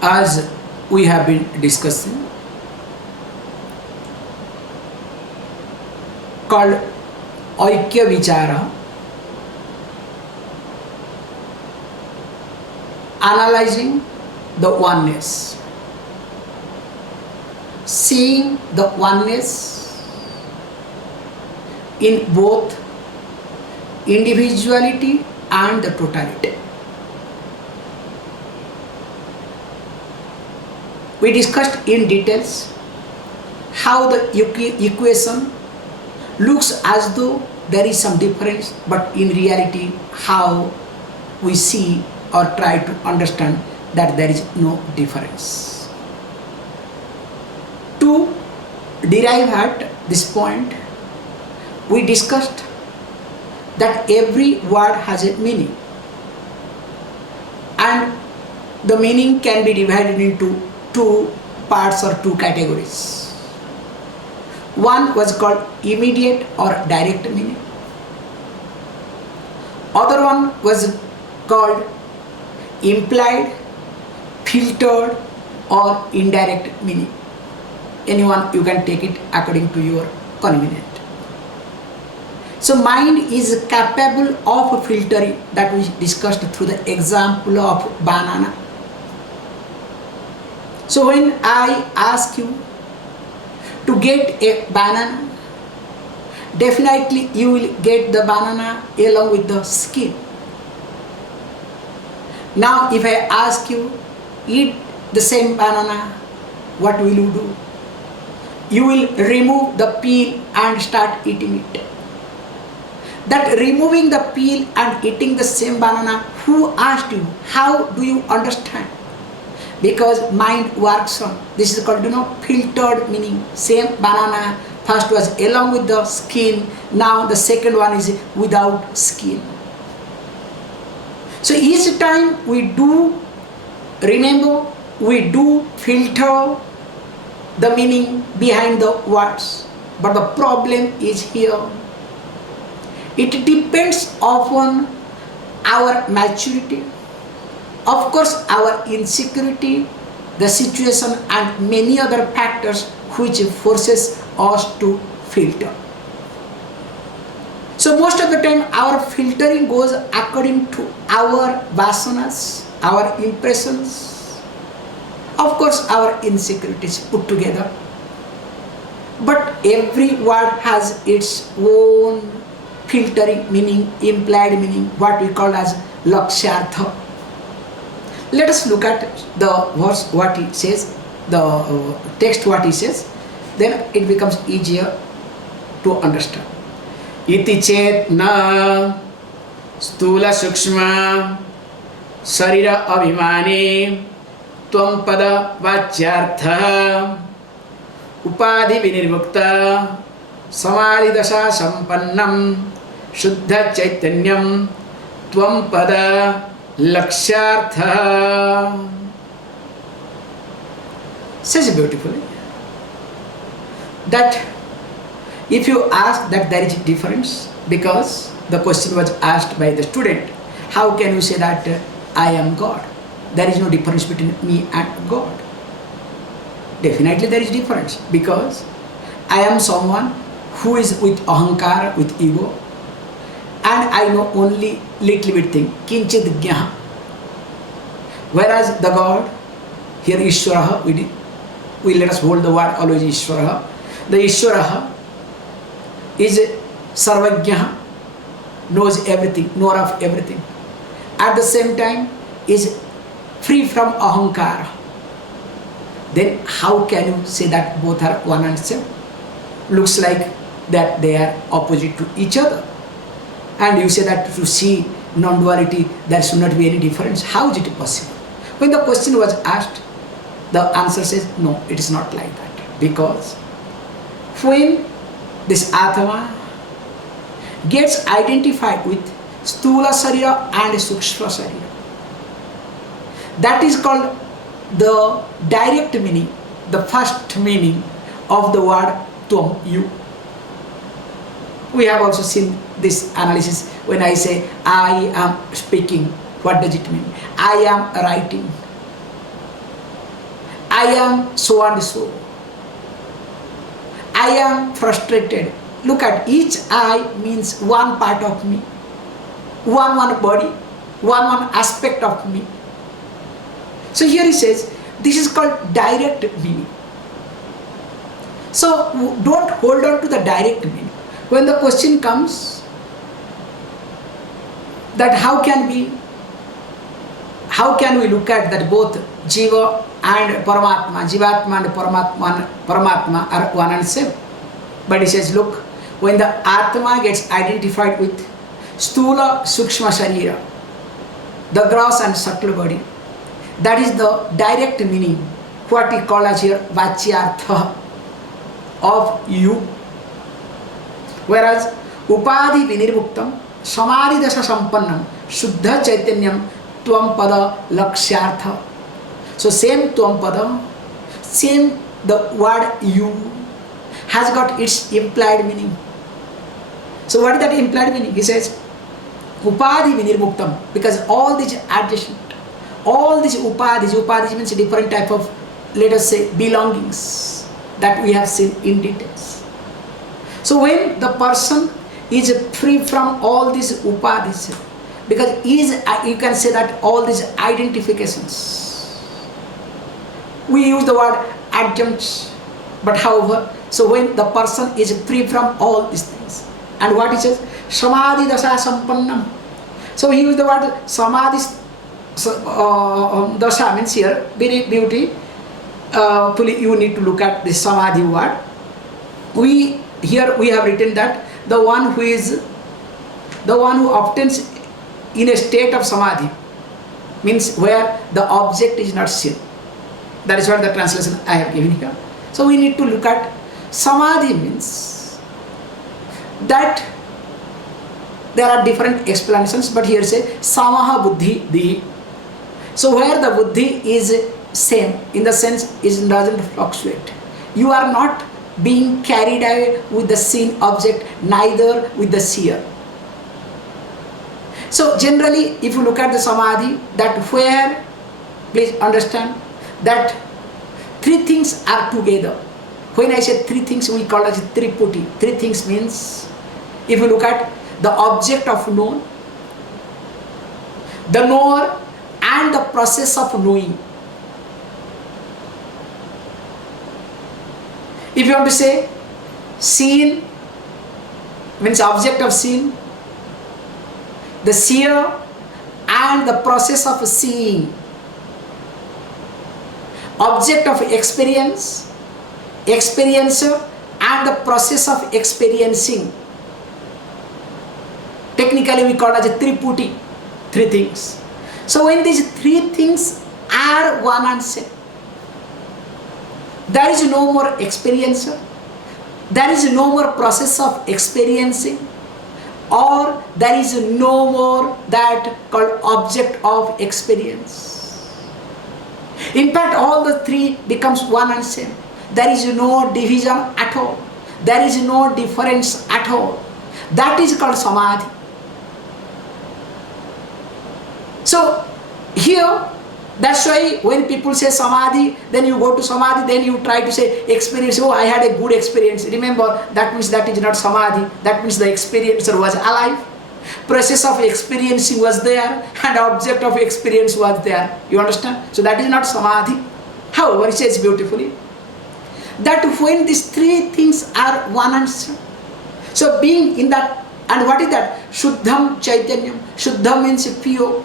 As we have been discussing, called Aikya Vichara, analyzing the oneness, seeing the oneness in both individuality and the totality. We discussed in details how the equation looks as though there is some difference, but in reality how we see or try to understand that there is no difference. To derive at this point, we discussed that every word has a meaning, and the meaning can be divided into two parts or two categories. One was called immediate or direct meaning. Other one was called implied, filtered or indirect meaning. Anyone, you can take it according to your convenience. So mind is capable of filtering, that we discussed through the example of banana. So when I ask you to get a banana, definitely you will get the banana along with the skin. Now if I ask you, eat the same banana, what will you do? You will remove the peel and start eating it. That removing the peel and eating the same banana, who asked you? How do you understand? Because mind works on, this is called filtered meaning. Same banana, first was along with the skin, now the second one is without skin. So each time we do remember, we do filter the meaning behind the words, but the problem is here. It depends upon our maturity, of course our insecurity, the situation and many other factors which forces us to filter. So most of the time our filtering goes according to our vasanas, our impressions, of course our insecurities put together. But every word has its own filtering meaning, implied meaning, what we call as lakshyartha. Let us look at the verse, what it says, the text what he says, then it becomes easier to understand. Iti chet na stula sukshma sarira abhimani tvam pada vachyartha upadhi vinirmukta samadhi dasha sampannam shuddha chaitanyam tvam pada lakshyartha. Says beautifully that if you ask that there is a difference, because the question was asked by the student, how can you say that I am God? There is no difference between me and God. Definitely there is difference, because I am someone who is with ahankara, with ego, and I know only little bit thing, kinchid jnaha. Whereas the God, here Ishwaraha, we let us hold the word always Ishwaraha. The Ishwaraha is sarvajnaha, knows everything, knower of everything. At the same time is free from ahankara. Then how can you say that both are one and same? Looks like that they are opposite to each other. And you say that to see non-duality there should not be any difference. How is it possible? When the question was asked, the answer says no, it is not like that. Because when this Atma gets identified with Stula Sarira and Sukshma Sarira, that is called the direct meaning, the first meaning of the word Tvam, you. We have also seen this analysis when I say I am speaking. What does it mean? I am writing. I am so and so. I am frustrated. Look at each I means one part of me, one body, one aspect of me. So here he says, this is called direct meaning. So don't hold on to the direct meaning. When the question comes that how can we look at that both Jiva and Paramatma, Jivatma and Paramatma are one and same. But he says, look, when the Atma gets identified with Stula Sukshma Sharira, the gross and subtle body, that is the direct meaning, what we call as here Vachyartha of you. Whereas Upadhi Vinirmuktam, Samadhi Dasa Sampannam, Shuddha Chaitanyam, Tvam Pada Lakshyartha. So same Tvam Pada, same the word you has got its implied meaning. So what is that implied meaning? He says, Upadhi Vinirmuktam, because all these adjacent, all these upadhis means a different type of, let us say, belongings that we have seen in details. So when the person is free from all these upadhis, because you can say that all these identifications, we use the word adjuncts, but however, so when the person is free from all these things, and what he says, Samadhi Dasa Sampannam. So he used the word Samadhi Dasa means here, very beauty. You need to look at this Samadhi word. Here we have written that the one who obtains in a state of Samadhi means where the object is not seen. That is what the translation I have given here. So we need to look at Samadhi means that there are different explanations, but here say Samaha Buddhi Dihi. So where the Buddhi is same, in the sense it doesn't fluctuate. You are not being carried away with the seen object, neither with the seer. So generally, if you look at the Samadhi, that where, please understand, that three things are together. When I say three things, we call it Triputi. Three things means, if you look at the object of known, the knower, and the process of knowing. If you want to say seen means object of seen, the seer and the process of seeing, object of experience, experiencer and the process of experiencing. Technically we call it as a Triputi, three things. So when these three things are one and same, there is no more experiencer, there is no more process of experiencing, or there is no more that called object of experience. In fact, all the three becomes one and same. There is no division at all. There is no difference at all. That is called Samadhi. So here, that's why when people say Samadhi, then you go to Samadhi, then you try to say experience. Oh, I had a good experience. Remember, that means that is not Samadhi. That means the experiencer was alive. Process of experiencing was there, and object of experience was there. You understand? So that is not Samadhi. However, it says beautifully that when these three things are one and same, so being in that, and what is that? Shuddham Chaitanyam. Shuddham means pure,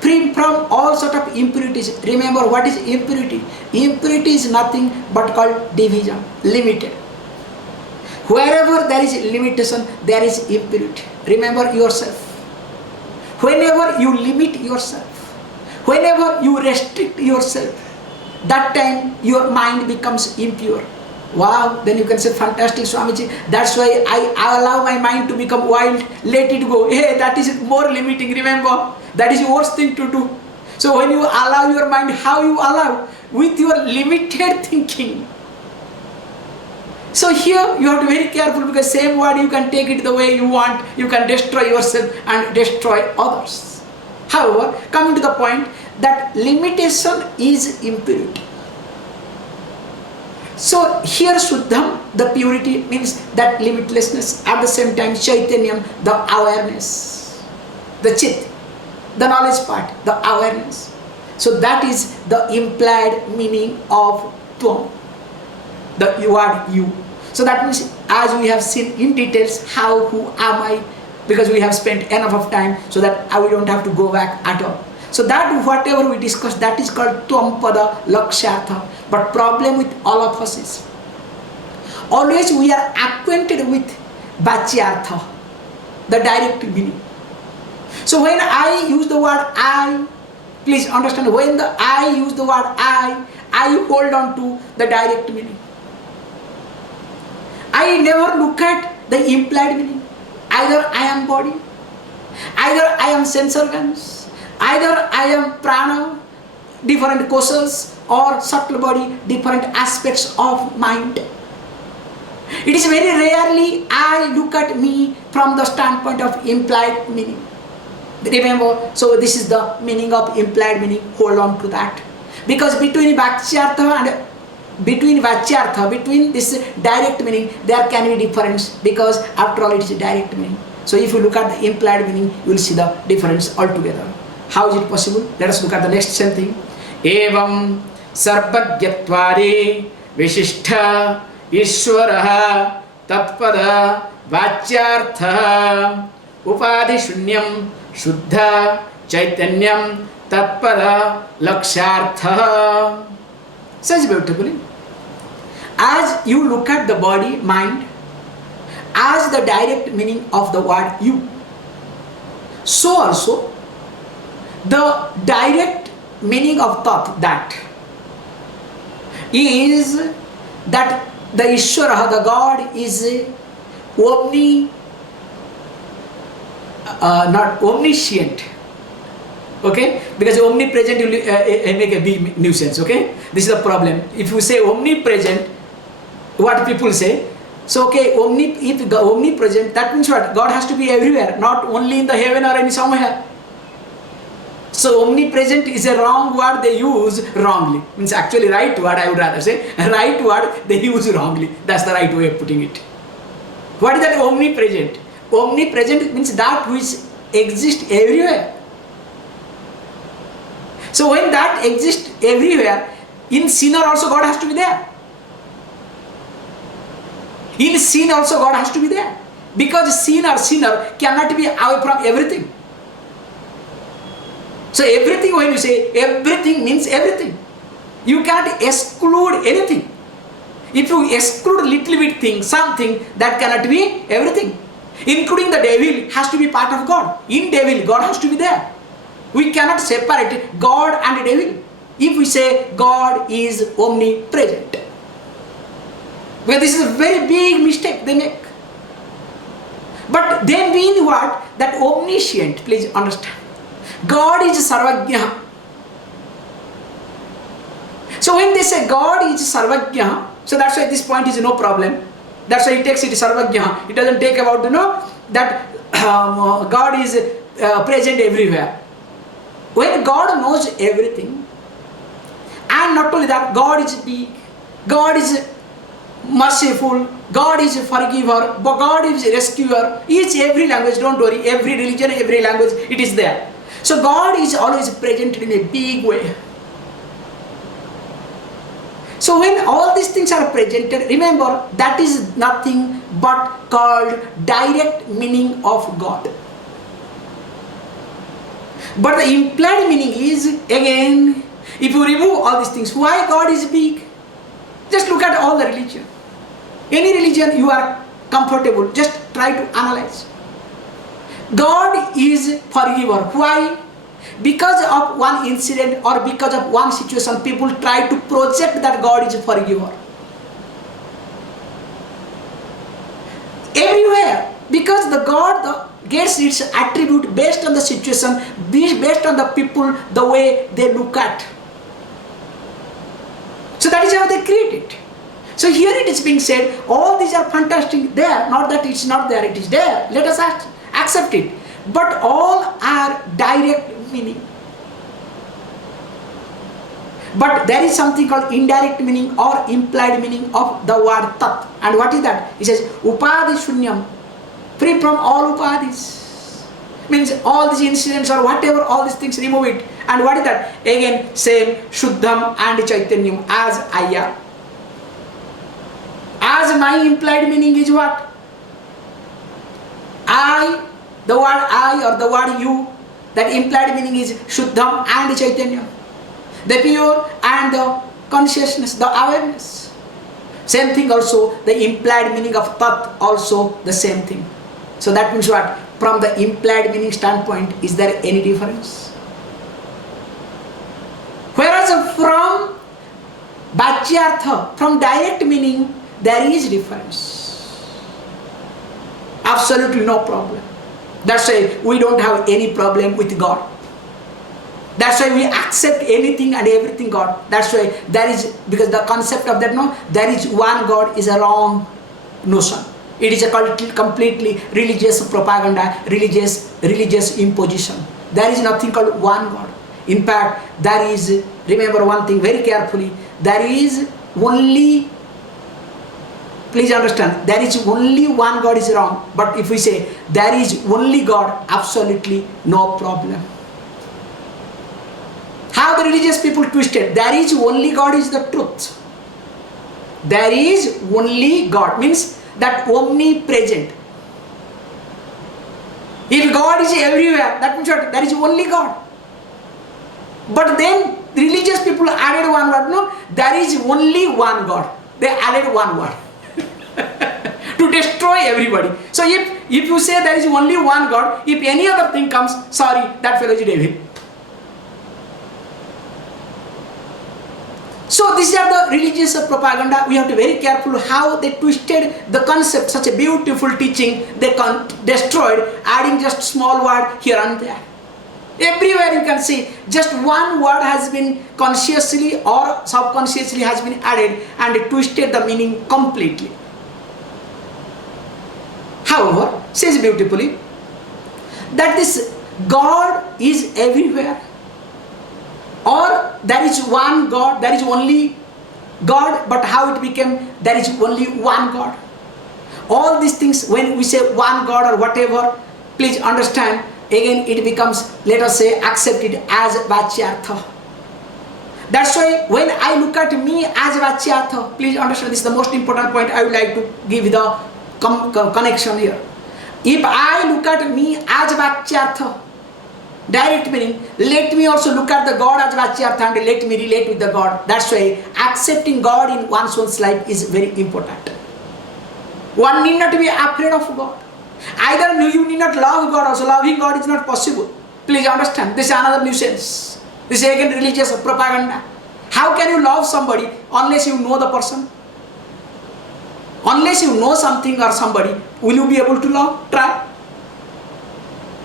free from all sort of impurities. Remember, what is impurity? Impurity is nothing but called division, limited. Wherever there is limitation, there is impurity. Remember yourself. Whenever you limit yourself, whenever you restrict yourself, that time your mind becomes impure. Wow, then you can say, fantastic Swamiji, that's why I allow my mind to become wild, let it go. Hey, that is more limiting, remember? That is the worst thing to do. So when you allow your mind, how you allow? With your limited thinking. So here you have to be very careful, because same word you can take it the way you want. You can destroy yourself and destroy others. However, coming to the point that limitation is impurity. So here Shuddham, the purity, means that limitlessness. At the same time Chaitanyam, the awareness, the Chit, the knowledge part, the awareness. So that is the implied meaning of Tvam, the word you. So that means, as we have seen in details how, who am I, because we have spent enough of time, so that we don't have to go back at all. So that whatever we discussed, that is called Tvam Pada Lakshyartha. But problem with all of us is, always we are acquainted with Vachyartha, the direct meaning. So when I use the word I, please understand, when I use the word I hold on to the direct meaning. I never look at the implied meaning. Either I am body, either I am sense organs, either I am prana, different koshas, or subtle body, different aspects of mind. It is very rarely I look at me from the standpoint of implied meaning. Remember, so this is the meaning of implied meaning, hold on to that. Because between Vachyartha and between this direct meaning, there can be difference, because after all it is a direct meaning. So if you look at the implied meaning, you will see the difference altogether. How is it possible? Let us look at the next same thing. Evam sarvajyatvari vishishta ishwaraha tatpada vachyartha upadhi shunyam shuddha chaitanyam tatpada lakshyartha. Such beautifully. As you look at the body, mind, as the direct meaning of the word you, so also the direct meaning of Tat, that is that the Ishvara, the God, is not omniscient. Okay, because omnipresent will make a big nuisance. Okay, this is the problem. If you say omnipresent, what people say, so okay, if omnipresent, that means what? God has to be everywhere, not only in the heaven or any somewhere. So omnipresent is a wrong word they use wrongly. Means actually right word, I would rather say. Right word they use wrongly. That's the right way of putting it. What is that omnipresent? Omnipresent means that which exists everywhere. So when that exists everywhere, in sinner also God has to be there. In sin also God has to be there. Because sinner cannot be away from everything. So everything, when you say everything, means everything. You cannot exclude anything. If you exclude little bit thing, something, that cannot be everything. Including the devil has to be part of God. In devil, God has to be there. We cannot separate God and devil if we say God is omnipresent. Well, this is a very big mistake they make. But they mean what? That omniscient, please understand. God is Sarvajna. So when they say God is Sarvajna, so that's why this point is no problem. That's why he takes it Sarvajna. It doesn't take about, that God is present everywhere. When God knows everything, and not only that, God is big, God is merciful, God is a forgiver, God is a rescuer. Every language, don't worry, every religion, every language, it is there. So God is always present in a big way. So when all these things are presented, remember that is nothing but called direct meaning of God. But the implied meaning is, again, if you remove all these things, why God is big? Just look at all the religion. Any religion you are comfortable, just try to analyze. God is forgiver. Why? Because of one incident or because of one situation, people try to project that God is a forgiver. Everywhere. Because the God gets its attribute based on the situation, based on the people, the way they look at. So that is how they create it. So here it is being said, all these are fantastic there, not that it's not there, it is there. Let us accept it. But all are direct meaning. But there is something called indirect meaning or implied meaning of the word tat. And what is that? It says upadi shunyam, free from all upadis. Means all these incidents or whatever, all these things, remove it. And what is that? Again, same Shuddham and Chaitanyam, as I am. As my implied meaning is what? I, the word I or the word you, that implied meaning is Shuddham and Chaitanyam. The pure and the consciousness, the awareness. Same thing also, the implied meaning of Tat, also the same thing. So that means what? From the implied meaning standpoint, is there any difference? Whereas from Bhakyartha, from direct meaning, there is difference. Absolutely no problem. That's why we don't have any problem with God. That's why we accept anything and everything God. That's why there is, because the concept of that, no, there is one God is a wrong notion. It is a completely religious propaganda, religious imposition. There is nothing called one God. In fact, there is, remember one thing very carefully, there is only, please understand, there is only one God is wrong. But if we say there is only God, absolutely no problem. How the religious people twisted, there is only God is the truth. There is only God, means that omnipresent. If God is everywhere, that means what? There is only God. But then religious people added one word, no, there is only one God. They added one word to destroy everybody. So if you say there is only one God, if any other thing comes, sorry, that fellow is devil. So these are the religious propaganda. We have to be very careful how they twisted the concept. Such a beautiful teaching, they destroyed, adding just small word here and there. Everywhere you can see, just one word has been consciously or subconsciously has been added and it twisted the meaning completely. However, says beautifully that this God is everywhere. Or there is one God, there is only God, but how it became there is only one God. All these things, when we say one God or whatever, please understand, again it becomes, let us say, accepted as Vachyartha. That's why when I look at me as Vachyartha, please understand, this is the most important point I would like to give the connection here. If I look at me as Vachyartha, direct meaning, let me also look at the God as Vachyartha and let me relate with the God. That's why accepting God in one's own life is very important. One need not be afraid of God. Either you need not love God, also loving God is not possible. Please understand, this is another nuisance. This is again religious propaganda. How can you love somebody unless you know the person? Unless you know something or somebody, will you be able to love? Try.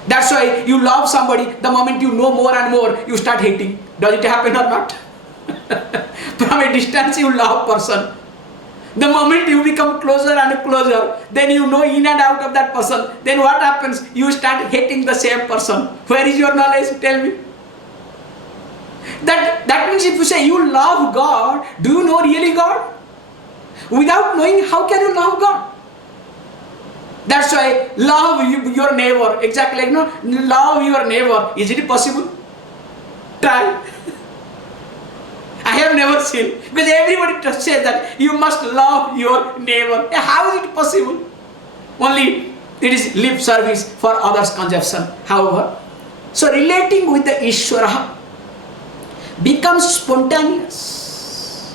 That's why you love somebody, the moment you know more and more, you start hating. Does it happen or not? From a distance you love person. The moment you become closer and closer, then you know in and out of that person. Then what happens? You start hating the same person. Where is your knowledge? Tell me. That means if you say you love God, do you know really God? Without knowing, how can you love God? That's why love your neighbor, exactly like, no, love your neighbor. Is it possible? Try. I have never seen, because everybody says that you must love your neighbor. How is it possible? Only it is lip service for others' consumption. However, so relating with the Ishvara becomes spontaneous.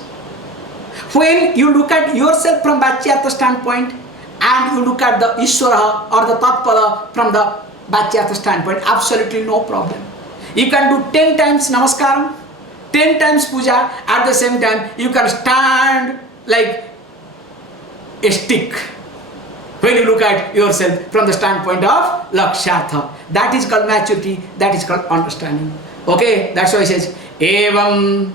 When you look at yourself from Vachyartha standpoint, and you look at the Ishvara or the Tattva from the Vachyartha standpoint, absolutely no problem. You can do 10 times Namaskaram, 10 times Puja, at the same time you can stand like a stick when you look at yourself from the standpoint of Lakshatha. That is called maturity, that is called understanding. Okay, that's why it says, Evam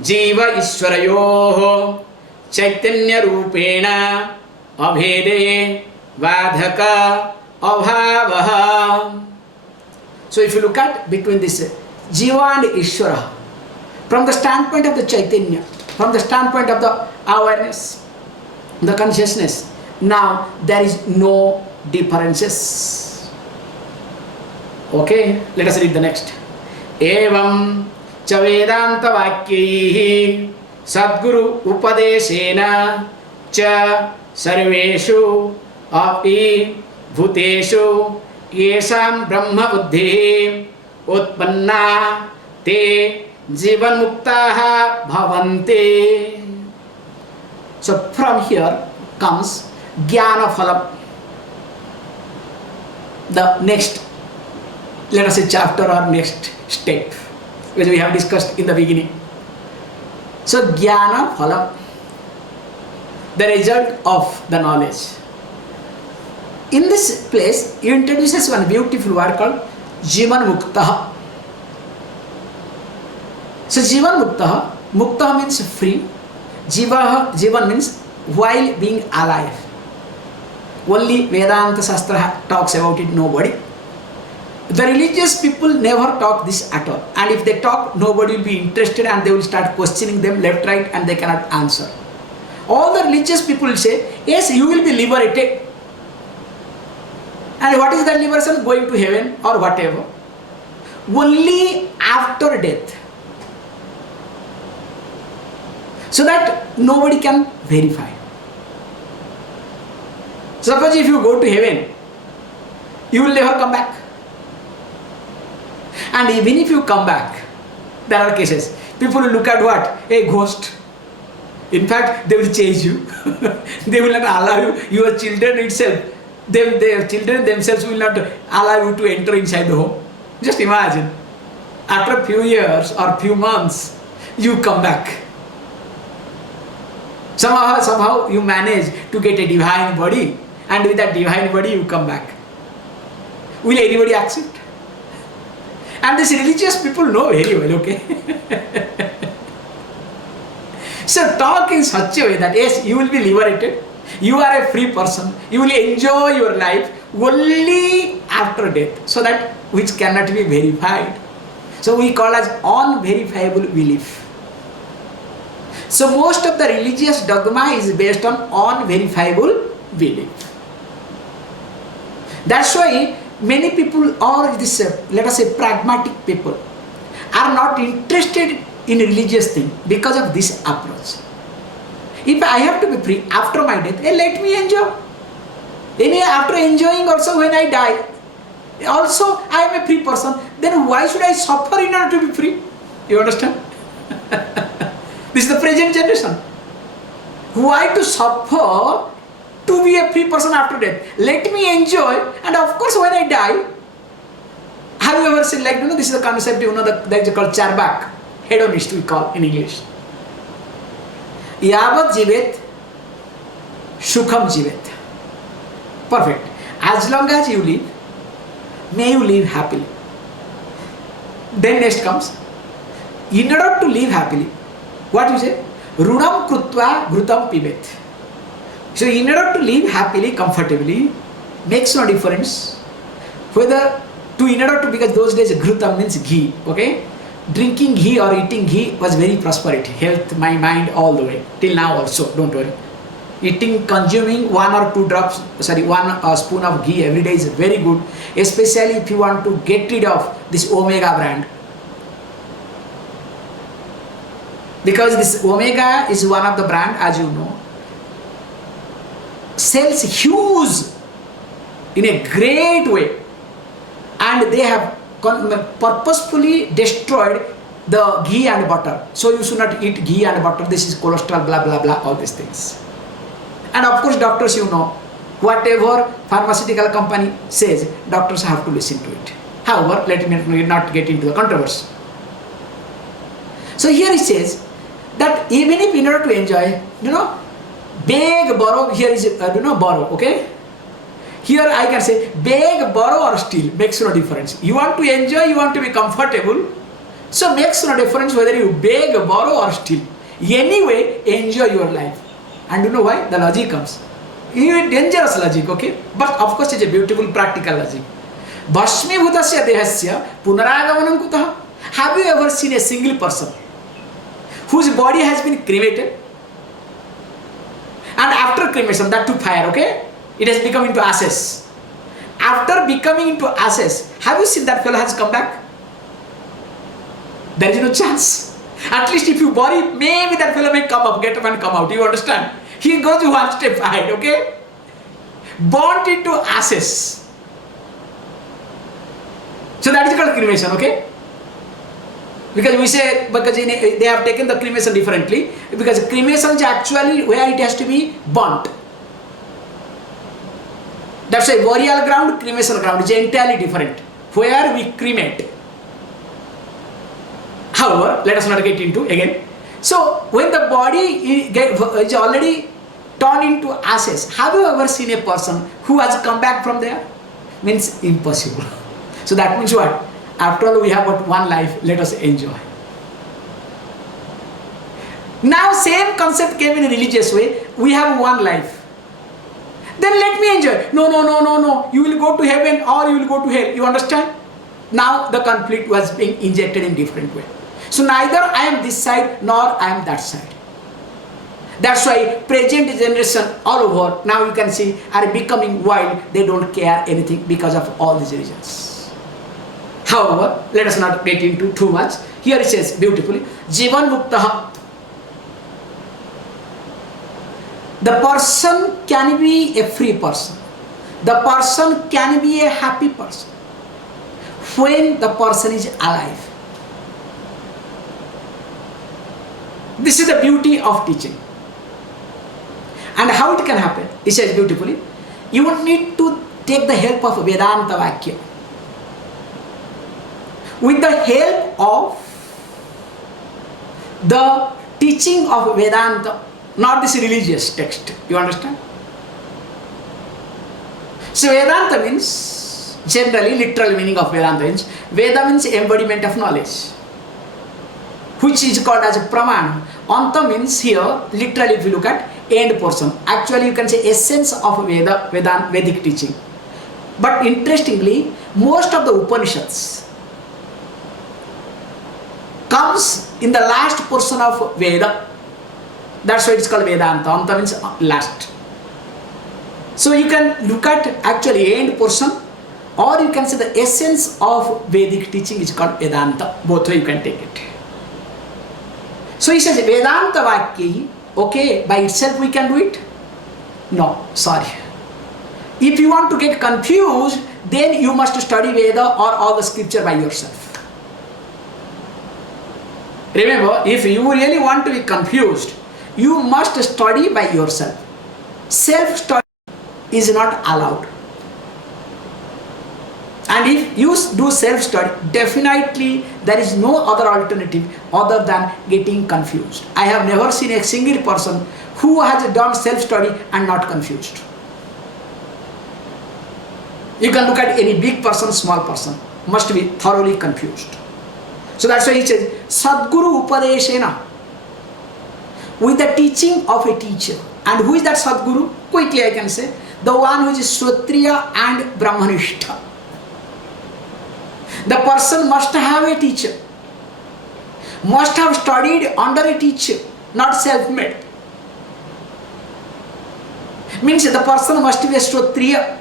Jiva Ishvarayoho Chaitanya Rupena Abhede Vadhaka Abhavaha. So if you look at between this Jiva and Ishvara, From the standpoint of the Chaitanya, from the standpoint of the awareness, the consciousness, now there is no differences. Okay, let us read the next. Evam cha Vedanta vakyaihi Sadguru upadeshena cha sarveshu api bhuteshu yesam brahma buddhi utpanna te jivan muktaha bhavante. So from here comes jnana phalam, the next, let us say, chapter or next step which we have discussed in the beginning. So jnana phalam, the result of the knowledge. In this place he introduces one beautiful word called jivan muktaha. So jivan muktaha, muktaha means free, jivan means while being alive. Only Vedanta Shastra talks about it, nobody. The religious people never talk this at all, and if they talk, nobody will be interested and they will start questioning them left, right, and they cannot answer. All the religious people will say, yes, you will be liberated. And what is that liberation? Going to heaven or whatever. Only after death. So that nobody can verify. Suppose if you go to heaven, you will never come back. And even if you come back, there are cases. People will look at what? A ghost. In fact, they will chase you. They will not allow you. Your children itself, their children themselves will not allow you to enter inside the home. Just imagine. After a few years or few months, you come back. Somehow you manage to get a divine body, and with that divine body you come back. Will anybody accept? And these religious people know very well, okay? So talk in such a way that yes, you will be liberated, you are a free person, you will enjoy your life only after death, so that which cannot be verified. So we call as unverifiable belief. So most of the religious dogma is based on unverifiable belief. That's why many people are this, let us say, pragmatic people are not interested in religious thing because of this approach. If I have to be free after my death, let me enjoy. Anyway, after enjoying also when I die, also I am a free person, then why should I suffer in order to be free? You understand? This is the present generation. Why to suffer to be a free person after death? Let me enjoy, and of course when I die, have you ever seen, like, this is the concept, that is called charbak, hedonist we call in English. Yavat jivet, sukham jivet. Perfect. As long as you live, may you live happily. Then next comes, in order to live happily, what you say? Runam krutva ghrutam pibet. So in order to live happily, comfortably, makes no difference whether in order to, because those days ghrutam means ghee, okay? Drinking ghee or eating ghee was very prosperity, health, my mind, all the way, till now also, don't worry. Consuming 1 or 2 drops, one spoon of ghee every day is very good, especially if you want to get rid of this Omega brand. Because this Omega is one of the brand, as you know, sells huge in a great way, and they have purposefully destroyed the ghee and butter. So you should not eat ghee and butter, this is cholesterol, blah blah blah, all these things. And of course doctors, you know, whatever pharmaceutical company says, doctors have to listen to it. However, let me not get into the controversy. So here he says that even if in order to enjoy, beg, borrow, here is, borrow, okay? Here I can say, beg, borrow or steal, makes no difference. You want to enjoy, you want to be comfortable, so makes no difference whether you beg, borrow or steal. Anyway, enjoy your life. And you know why? The logic comes. Dangerous logic, okay? But of course it's a beautiful practical logic. Bhashmi bhutasya dehasya punaragamanam kutah. Have you ever seen a single person whose body has been cremated, and after cremation, that took fire, okay? It has become into ashes. After becoming into ashes, have you seen that fellow has come back? There is no chance. At least if you bury, maybe that fellow may come up, get up and come out. You understand? He goes one step ahead, okay? Burnt into ashes. So that is called cremation, okay? Because we say, because they have taken the cremation differently, because cremation is actually where it has to be burnt. That's why burial ground, cremation ground is entirely different, where we cremate. However, let us not get into again. So when the body is already turned into ashes, have you ever seen a person who has come back from there? Means impossible. So that means what? After all, we have but one life, let us enjoy. Now same concept came in a religious way. We have one life. Then let me enjoy. No. You will go to heaven or you will go to hell. You understand? Now the conflict was being injected in different way. So neither I am this side nor I am that side. That's why present generation all over, now you can see, are becoming wild. They don't care anything because of all these reasons. However, let us not get into too much. Here it says beautifully, Jivan Muktaha. The person can be a free person. The person can be a happy person when the person is alive. This is the beauty of teaching. And how it can happen? It says beautifully, you will need to take the help of Vedanta Vakya. With the help of the teaching of Vedanta, not this religious text. You understand? So Vedanta means, generally literal meaning of Vedanta means, Veda means embodiment of knowledge, which is called as a Brahman. Anta means here, literally if you look at end portion. Actually you can say essence of Vedic teaching. But interestingly, most of the Upanishads comes in the last portion of Veda. That's why it's called Vedanta. Anta means last. So you can look at actually end portion, or you can say the essence of Vedic teaching is called Vedanta. Both way you can take it. So he says Vedanta Vakya, okay, by itself we can do it? No, sorry. If you want to get confused, then you must study Veda or all the scripture by yourself. Remember, if you really want to be confused, you must study by yourself. Self-study is not allowed. And if you do self-study, definitely there is no other alternative other than getting confused. I have never seen a single person who has done self-study and not confused. You can look at any big person, small person, must be thoroughly confused. So that's why he says, Sadguru Upadeshena, with the teaching of a teacher. And who is that Sadguru? Quickly I can say, the one who is Shrotriya and Brahmanishta. The person must have a teacher, must have studied under a teacher, not self-made. Means the person must be a Shrotriya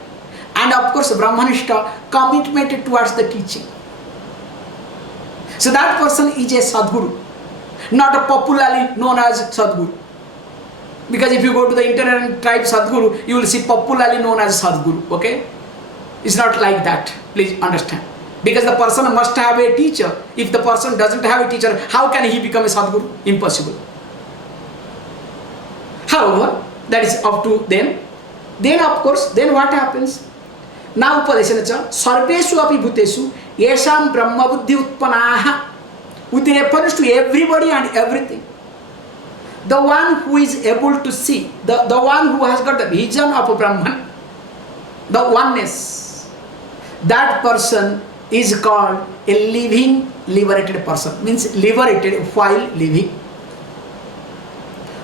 and of course Brahmanishta, committed towards the teaching. So that person is a Sadguru, not a popularly known as Sadguru. Because if you go to the internet and type Sadguru, you will see popularly known as Sadguru, okay? It's not like that, please understand. Because the person must have a teacher. If the person doesn't have a teacher, how can he become a Sadguru? Impossible. However, that is up to them. Then of course, then what happens? Now Upadeshanacha, Sarveshu api bhutesu, yesham brahma buddhi utpanaha, with reference to everybody and everything. The one who is able to see, the one who has got the vision of Brahman, the oneness, that person is called a living, liberated person. Means liberated while living.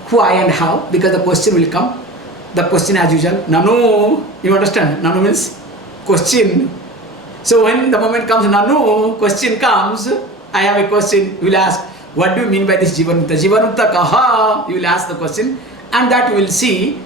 Why and how? Because the question will come. The question as usual, Nanu, you understand? Nanu means question. So when the moment comes, Nanu, question comes, I have a question, you will ask, What do you mean by this Jivanmukta? Jivanmukta kaha? You will ask the question, and that you will see